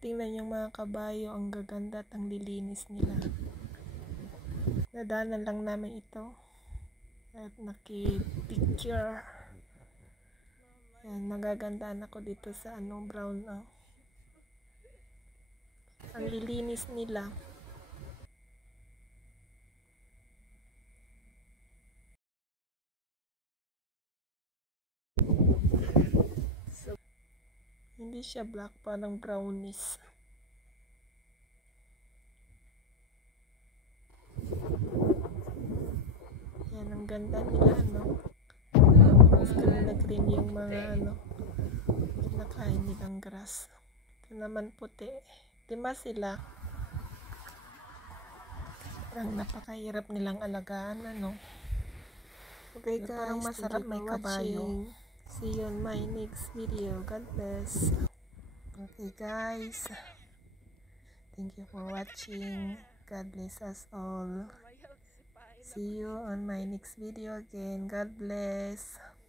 Tingnan yung mga kabayo, ang gaganda at ang lilinis nila. Nadaanan lang namin ito at nakipicture. Yan, magagandaan ako dito sa brown. Ang lilinis nila. So, hindi siya black, parang brownish. Yan, ang ganda nila, mas green na green yung mga kinakain nilang grass. Ito naman puti. Lima sila. Parang napakahirap nilang alagaan, Okay guys, parang masarap may kabayo. See you on my next video. God bless. Okay guys, thank you for watching. God bless us all. See you on my next video again. God bless.